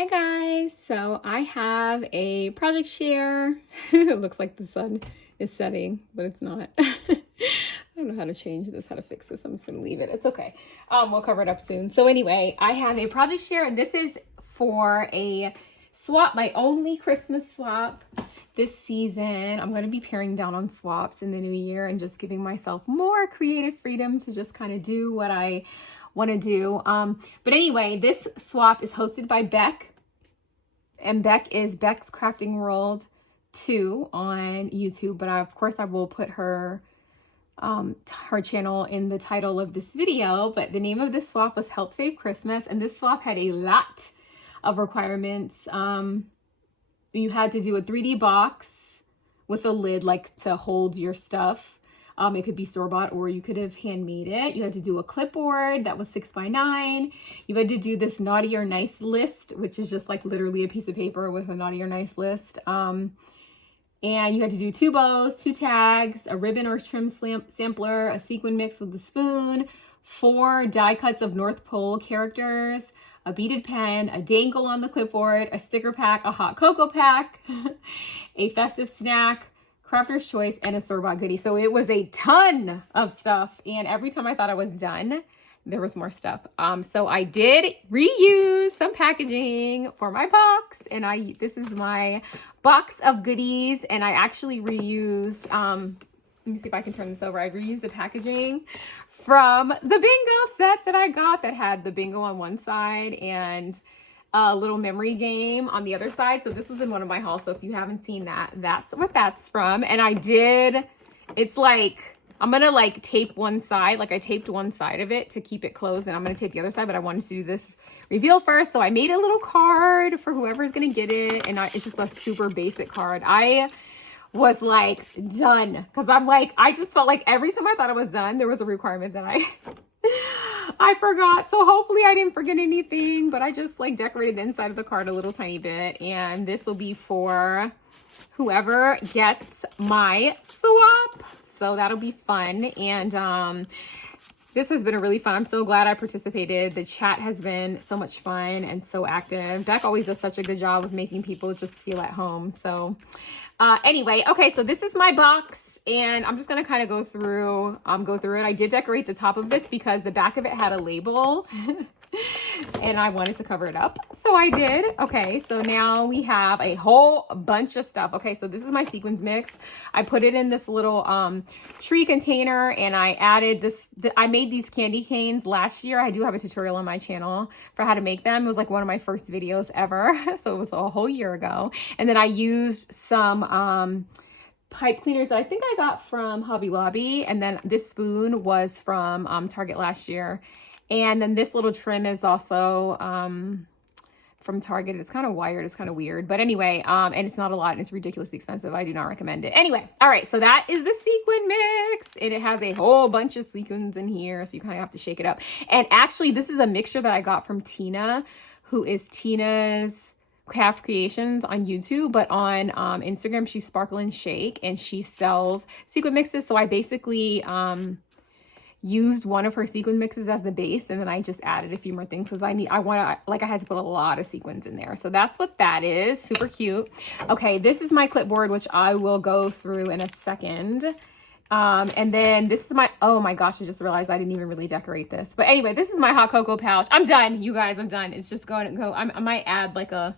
Hi guys, so I have a project share. It looks like the sun is setting, but it's not. I don't know how to change this, how to fix this. I'm just gonna leave it. It's okay. We'll cover it up soon. So anyway, I have a project share, and this is for a swap, my only Christmas swap this season. I'm going to be paring down on swaps in the new year and just giving myself more creative freedom to just kind of do what I want to do. But anyway, this swap is hosted by Beck, and Beck is Beck's Crafting World 2 on YouTube. But of course I will put her channel in the title of this video. But the name of this swap was Help Save Christmas, and this swap had a lot of requirements. You had to do a 3D box with a lid, like to hold your stuff. It could be store-bought or you could have handmade it. You had to do a clipboard that was 6x9. You had to do this naughty or nice list, which is just like literally a piece of paper with a naughty or nice list. And you had to do 2 bows, 2 tags, a ribbon or trim sampler, a sequin mix with a spoon, 4 die cuts of North Pole characters, a beaded pen, a dangle on the clipboard, a sticker pack, a hot cocoa pack, a festive snack, crafter's choice, and a store-bought goodie. So it was a ton of stuff, and every time I thought I was done, there was more stuff. So I did reuse some packaging for my box, and this is my box of goodies, and I actually reused, let me see if I can turn this over. I reused the packaging from the bingo set that I got that had the bingo on one side and a little memory game on the other side. So this was in one of my hauls. So if you haven't seen that, that's what that's from. And it's like, I'm going to like tape one side. Like I taped one side of it to keep it closed, and I'm going to tape the other side, but I wanted to do this reveal first. So I made a little card for whoever's going to get it. And it's just a super basic card. I was like done, because I just felt like every time I thought I was done, there was a requirement that I forgot. So hopefully I didn't forget anything, but I just like decorated the inside of the card a little tiny bit, and this will be for whoever gets my swap. So that'll be fun. And this has been a really fun. I'm so glad I participated. The chat has been so much fun and so active. Beck always does such a good job of making people just feel at home. So anyway, okay, so this is my box, and I'm just gonna kind of go through it. I did decorate the top of this because the back of it had a label and I wanted to cover it up, so I did. Okay, so now we have a whole bunch of stuff. Okay, so this is my sequins mix. I put it in this little tree container, and I added this. I made these candy canes last year. I do have a tutorial on my channel for how to make them. It was like one of my first videos ever, so it was a whole year ago. And then I used some pipe cleaners that I think I got from Hobby Lobby, and then this spoon was from Target last year. And then this little trim is also from Target. It's kind of wired. It's kind of weird. But anyway, and it's not a lot, and it's ridiculously expensive. I do not recommend it. Anyway, all right. So that is the sequin mix. And it has a whole bunch of sequins in here, so you kind of have to shake it up. And actually, this is a mixture that I got from Tina, who is Tina's Craft Creations on YouTube, but on Instagram, she's Sparkle and Shake, and she sells sequin mixes. So I basically used one of her sequin mixes as the base, and then I just added a few more things because I had to put a lot of sequins in there. So that's what that is. Super cute. Okay, this is my clipboard, which I will go through in a second. And then this is oh my gosh, I just realized I didn't even really decorate this. But anyway, this is my hot cocoa pouch. I'm done, you guys, I'm done. It's just going to go. I might add like a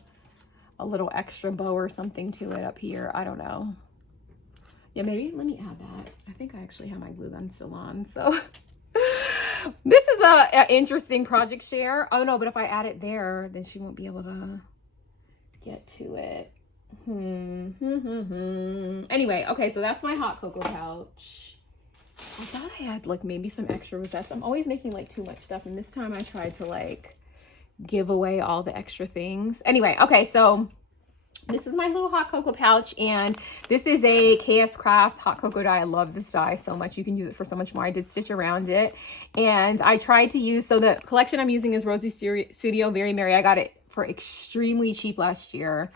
little extra bow or something to it up here. I don't know. Yeah, maybe let me add that. I think I actually have my glue gun still on. So this is a interesting project share. Oh no, but if I add it there, then she won't be able to get to it. Anyway, okay, so that's my hot cocoa pouch. I thought I had like maybe some extra rosettes. I'm always making like too much stuff, and this time I tried to like give away all the extra things. Anyway, okay, so this is my little hot cocoa pouch, and this is a KS Craft hot cocoa dye. I love this dye so much. You can use it for so much more. I did stitch around it, and I tried to use, so the collection I'm using is Rosie Studio Very Merry. I got it for extremely cheap last year,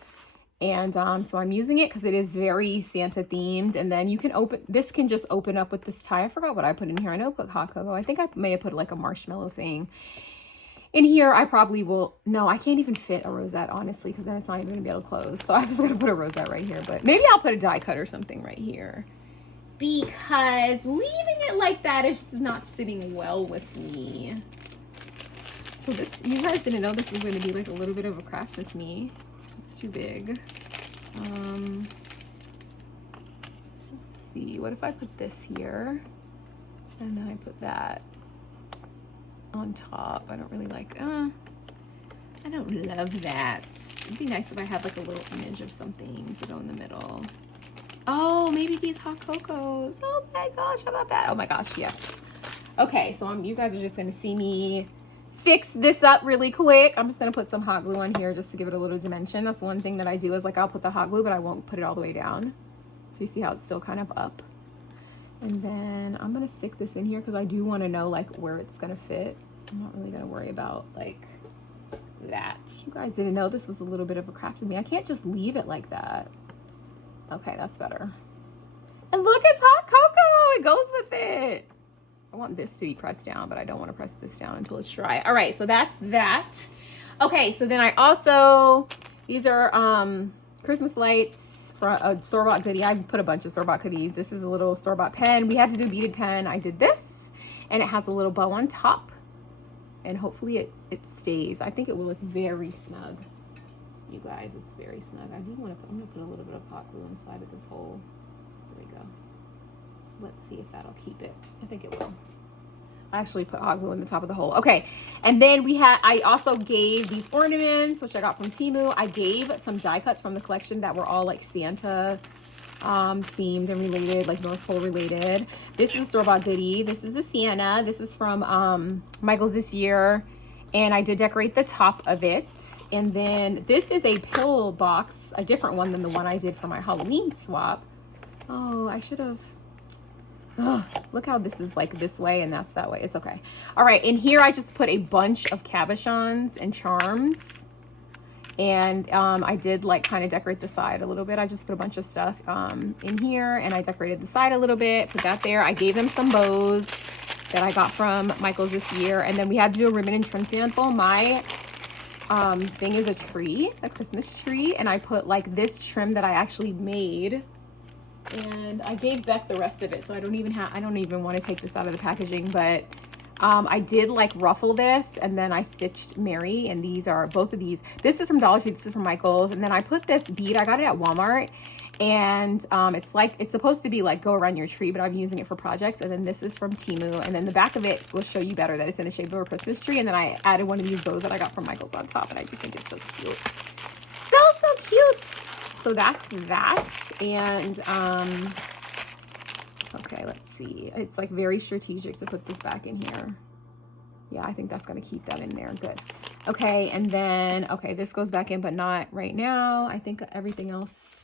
and so I'm using it because it is very Santa themed. And then you can this can just open up with this tie. I forgot what I put in here. I know I put hot cocoa. I think I may have put like a marshmallow thing. In here, I probably will, no, I can't even fit a rosette, honestly, because then it's not even gonna be able to close. So I'm just gonna put a rosette right here, but maybe I'll put a die cut or something right here, because leaving it like that is just not sitting well with me. So this, you guys didn't know this was gonna be like a little bit of a craft with me. It's too big. Let's see, what if I put this here and then I put that on top? I don't really like, I don't love that. It'd be nice if I had like a little image of something to go in the middle. Oh, maybe these hot cocos. Oh my gosh, how about that? Oh my gosh, yes. Okay, so you guys are just gonna see me fix this up really quick. I'm just gonna put some hot glue on here just to give it a little dimension. That's one thing that I do, is like I'll put the hot glue, but I won't put it all the way down. So you see how it's still kind of up. And then I'm gonna stick this in here because I do want to know like where it's gonna fit. I'm not really gonna worry about like that. You guys didn't know this was a little bit of a craft with me. I can't just leave it like that. Okay, that's better. And look, it's hot cocoa. It goes with it. I want this to be pressed down, but I don't want to press this down until it's dry. All right, so that's that. Okay, so then I also, these are Christmas lights for a store-bought goodie. I put a bunch of store-bought goodies. This is a little store-bought pen. We had to do a beaded pen. I did this, and it has a little bow on top, and hopefully it stays. I think it will. It's very snug. You guys, it's very snug. I do want to put, I'm gonna put a little bit of hot glue inside of this hole. There we go. So let's see if that'll keep it. I think it will. I actually put hot glue in the top of the hole. Okay, and then I also gave these ornaments, which I got from Temu. I gave some die cuts from the collection that were all like Santa themed and related, like North Pole related. This is a store-bought goodie. This is a Sienna. This is from Michael's this year. And I did decorate the top of it. And then this is a pill box, a different one than the one I did for my Halloween swap. Oh, I should have. Oh, look how this is like this way and that's that way. It's okay. All right, in here I just put a bunch of cabochons and charms. And I did like kind of decorate the side a little bit. I just put a bunch of stuff in here, and I decorated the side a little bit, put that there. I gave them some bows that I got from Michael's this year. And then we had to do a ribbon and trim sample. My thing is a tree, a Christmas tree. And I put like this trim that I actually made. And I gave Beth the rest of it. So I don't even want to take this out of the packaging. But I did like ruffle this. And then I stitched Mary. And these are both of these. This is from Dollar Tree. This is from Michael's. And then I put this bead. I got it at Walmart. And it's supposed to be like go around your tree, but I'm using it for projects. And then this is from Temu, and then the back of it will show you better that it's in the shape of a Christmas tree. And then I added one of these bows that I got from Michael's on top, and I just think it's so cute. So cute. So that's that. And okay, let's see, it's like very strategic to put this back in here. Yeah, I think that's gonna keep that in there. Good. Okay, and then okay, this goes back in, but not right now. I think everything else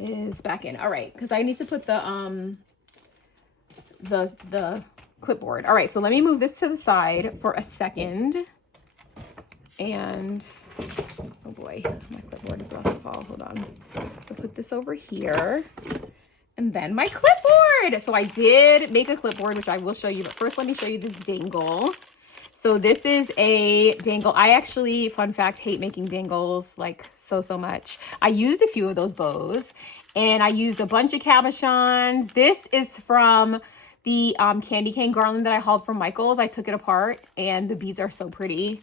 is back in. All right, because I need to put the clipboard. All right, so let me move this to the side for a second. And oh boy, my clipboard is about to fall. Hold on. I'll put this over here. And then my clipboard. So I did make a clipboard, which I will show you. But first, let me show you this dangle. So this is a dangle. I actually, fun fact, hate making dangles like so much. I used a few of those bows, and I used a bunch of cabochons. This is from the candy cane garland that I hauled from Michael's. I took it apart, and the beads are so pretty.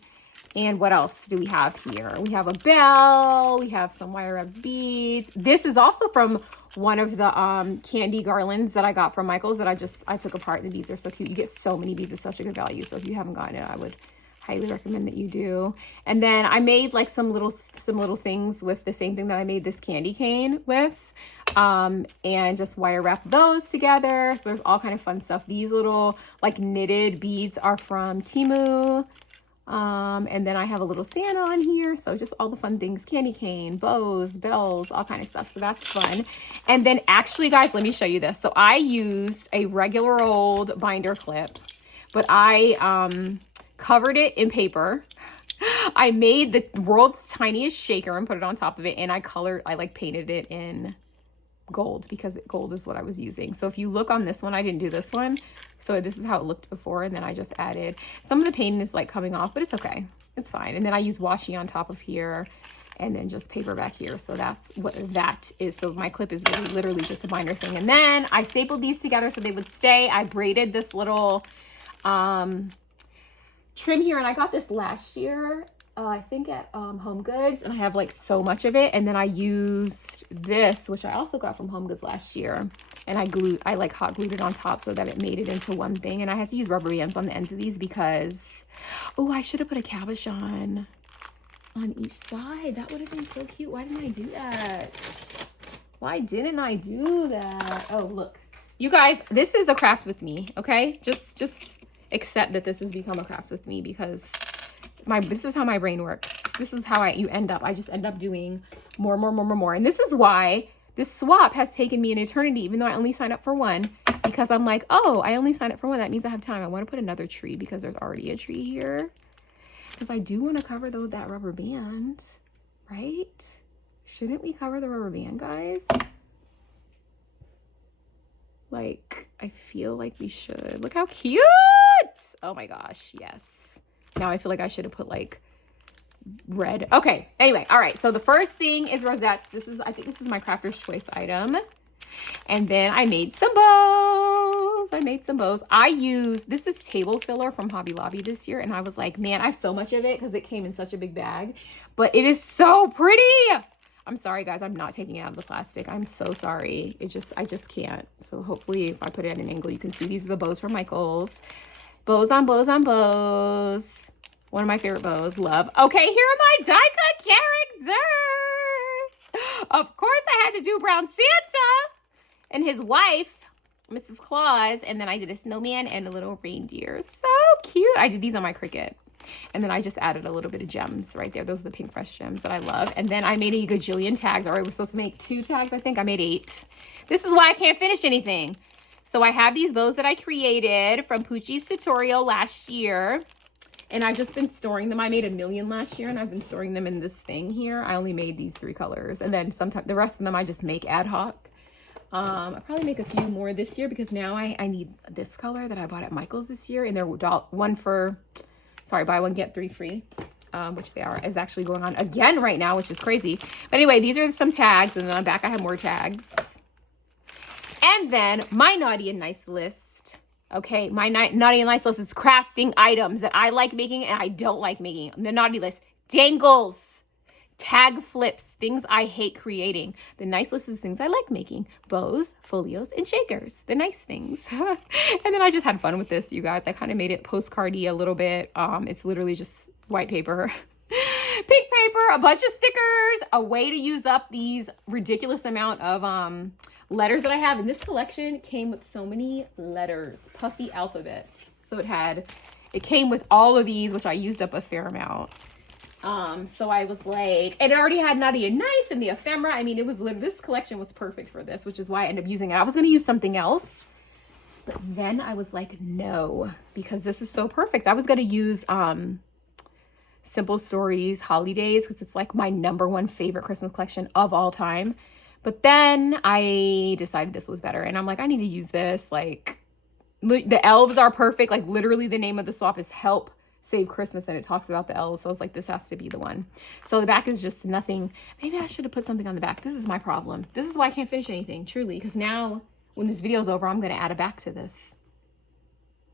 And what else do we have here? We have a bell. We have some wire wrap beads. This is also from one of the candy garlands that I got from Michael's that I took apart. The beads are so cute. You get so many beads. It's such a good value. So if you haven't gotten it, I would highly recommend that you do. And then I made like some little things with the same thing that I made this candy cane with, and just wire wrap those together. So there's all kind of fun stuff. These little like knitted beads are from Temu. And then I have a little Santa on here. So just all the fun things, candy cane, bows, bells, all kind of stuff. So that's fun. And then actually, guys, let me show you this. So I used a regular old binder clip, but I covered it in paper. I made the world's tiniest shaker and put it on top of it. And I like painted it in gold because gold is what I was using. So if you look on this one, I didn't do this one. So this is how it looked before. And then I just added, some of the paint is like coming off, but it's okay. It's fine. And then I use washi on top of here and then just paper back here. So that's what that is. So my clip is really literally just a minor thing. And then I stapled these together so they would stay. I braided this little trim here, and I got this last year. I think at Home Goods, and I have like so much of it. And then I used this, which I also got from Home Goods last year, and I like hot glued it on top so that it made it into one thing. And I had to use rubber bands on the ends of these because, oh, I should have put a cabochon on each side. That would have been so cute. Why didn't I do that? Why didn't I do that? Oh, look, you guys, this is a craft with me. Okay, just accept that this has become a craft with me because this is how my brain works. This is how you end up. I just end up doing more. And this is why this swap has taken me an eternity, even though I only signed up for one, because I'm like, oh, I only signed up for one. That means I have time. I want to put another tree because there's already a tree here. Because I do want to cover that rubber band, right? Shouldn't we cover the rubber band, guys? Like, I feel like we should. Look how cute. Oh my gosh, yes. Now I feel like I should have put like red. Okay, anyway, all right. So the first thing is rosettes. I think this is my crafter's choice item. And then I made some bows. This is table filler from Hobby Lobby this year. And I was like, man, I have so much of it because it came in such a big bag. But it is so pretty. I'm sorry, guys. I'm not taking it out of the plastic. I'm so sorry. I just can't. So hopefully if I put it at an angle, you can see these are the bows from Michaels. Bows on bows on bows. One of my favorite bows. Love. Okay, here are my die-cut characters. Of course, I had to do Brown Santa and his wife, Mrs. Claus. And then I did a snowman and a little reindeer. So cute. I did these on my Cricut. And then I just added a little bit of gems right there. Those are the pink fresh gems that I love. And then I made a gajillion tags. Or I was supposed to make 2 tags, I think. I made 8. This is why I can't finish anything. So I have these bows that I created from Poochie's tutorial last year. And I've just been storing them. I made 1 million last year and I've been storing them in this thing here. I only made these 3 colors. And then sometimes the rest of them I just make ad hoc. I'll probably make a few more this year because now I need this color that I bought at Michael's this year. And they're buy one, get 3 free. Which is actually going on again right now, which is crazy. But anyway, these are some tags. And then on the back I have more tags. And then my naughty and nice list. Okay, my naughty and nice list is crafting items that I like making and I don't like making. The naughty list, dangles, tag flips, things I hate creating. The nice list is things I like making. Bows, folios, and shakers. The nice things. And then I just had fun with this, you guys. I kind of made it postcardy a little bit. It's literally just white paper, pink paper, a bunch of stickers, a way to use up these ridiculous amount of letters that I have. And this collection came with so many letters, puffy alphabets. So it came with all of these, which I used up a fair amount. So I was like, and it already had Naughty and Nice and the ephemera. I mean, this collection was perfect for this, which is why I ended up using it. I was going to use something else, but then I was like, no, because this is so perfect. I was going to use, Simple Stories Holidays, because it's like my #1 favorite Christmas collection of all time. But then I decided this was better. And I'm like, I need to use this. Like, the elves are perfect. Like, literally the name of the swap is Help Save Christmas. And it talks about the elves. So I was like, this has to be the one. So the back is just nothing. Maybe I should have put something on the back. This is my problem. This is why I can't finish anything, truly. Because now, when this video is over, I'm going to add a back to this.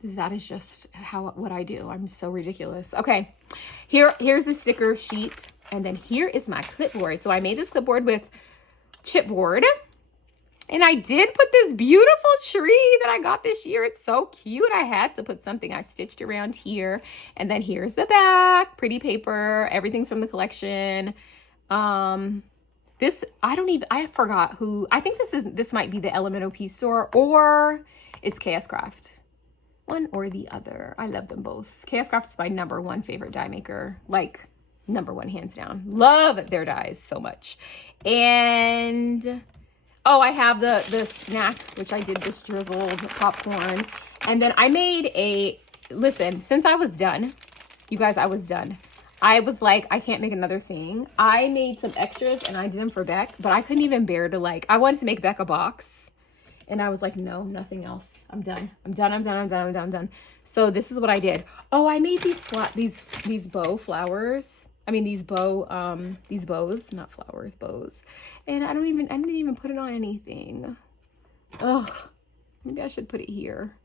That is just what I do. I'm so ridiculous. Okay, here's the sticker sheet. And then here is my clipboard. So I made this clipboard with chipboard, and I did put this beautiful tree that I got this year. It's so cute. I had to put something I stitched around here. And then here's the back, pretty paper, everything's from the collection. I forgot who. I think this might be the LMNOP store, or it's KS Craft. One or the other. I love them both. KS Craft is my #1 favorite die maker. Like, #1 hands down. Love their dies so much. And oh, I have the snack, which I did this drizzled popcorn. And then I made listen, since I was done, you guys, I was done. I was like, I can't make another thing. I made some extras and I did them for Beck, but I couldn't even bear to like, I wanted to make Beck a box. And I was like, no, nothing else. I'm done. I'm done. So this is what I did. Oh, I made these bow flowers. I mean, these bows, not flowers, bows. And I didn't even put it on anything. Ugh, maybe I should put it here.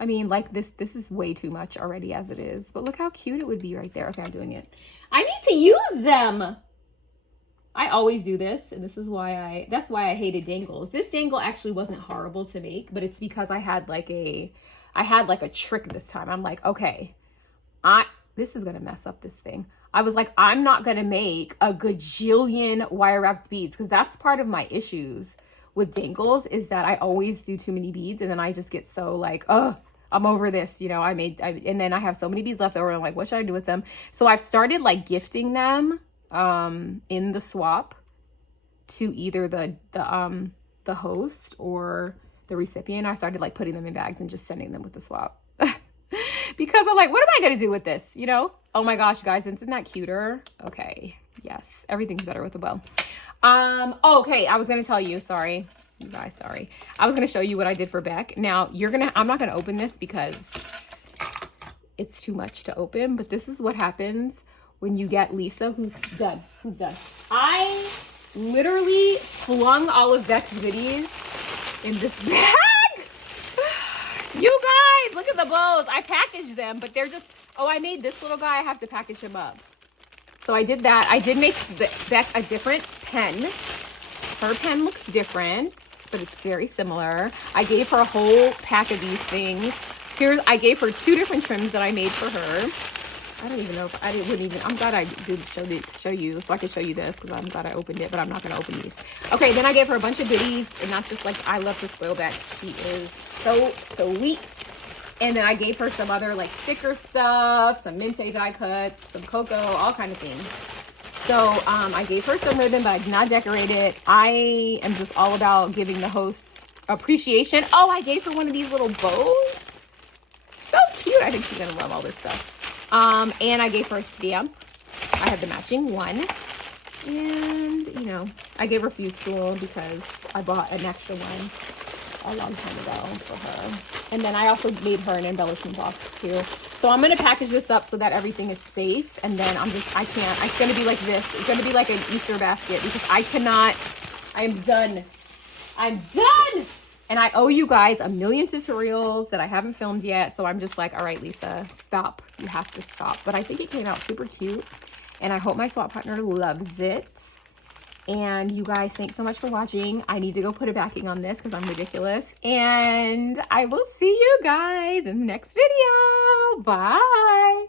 I mean, like this is way too much already as it is, but look how cute it would be right there. Okay, I'm doing it. I need to use them. I always do this, and this is why that's why I hated dangles. This dangle actually wasn't horrible to make, but it's because I had like a trick this time. I'm like, okay, this is gonna mess up this thing. I was like, I'm not gonna make a gajillion wire wrapped beads, because that's part of my issues with dangles, is that I always do too many beads, and then I just get so like, oh, I'm over this, you know. And then I have so many beads left over, and I'm like, what should I do with them? So I've started like gifting them in the swap to either the host or the recipient. I started like putting them in bags and just sending them with the swap. Because I'm like, what am I gonna do with this, you know? Oh my gosh, guys, isn't that cuter? Okay, yes, everything's better with a bow. Okay, I was gonna tell you, sorry, you guys, sorry. I was gonna show you what I did for Beck. Now, I'm not gonna open this because it's too much to open, but this is what happens when you get Lisa, who's done. I literally flung all of Beck's goodies in this bag. You guys, look at the bows. I packaged them, but they're just, oh, I made this little guy. I have to package him up. So I did that. I did make Beck a different pen. Her pen looks different, but it's very similar. I gave her a whole pack of these things. I gave her 2 different trims that I made for her. I don't even know if I'm glad I did show you so I could show you this, because I'm glad I opened it, but I'm not going to open these. Okay, then I gave her a bunch of goodies, and that's just like, I love to spoil Beck. She is so sweet. And then I gave her some other like sticker stuff, some Mente die cuts, some cocoa, all kind of things. So I gave her some ribbon, but I did not decorate it. I am just all about giving the host appreciation. Oh, I gave her one of these little bows. So cute. I think she's gonna love all this stuff. And I gave her a stamp. I have the matching one. And, you know, I gave her fuse tool because I bought an extra one a long time ago for her. And then I also made her an embellishment box too. So I'm going to package this up so that everything is safe. And then it's going to be like this. It's going to be like an Easter basket, because I'm done. And I owe you guys a million tutorials that I haven't filmed yet. So I'm just like, all right, Lisa, stop. You have to stop. But I think it came out super cute. And I hope my swap partner loves it. And you guys, thanks so much for watching. I need to go put a backing on this because I'm ridiculous. And I will see you guys in the next video. Bye.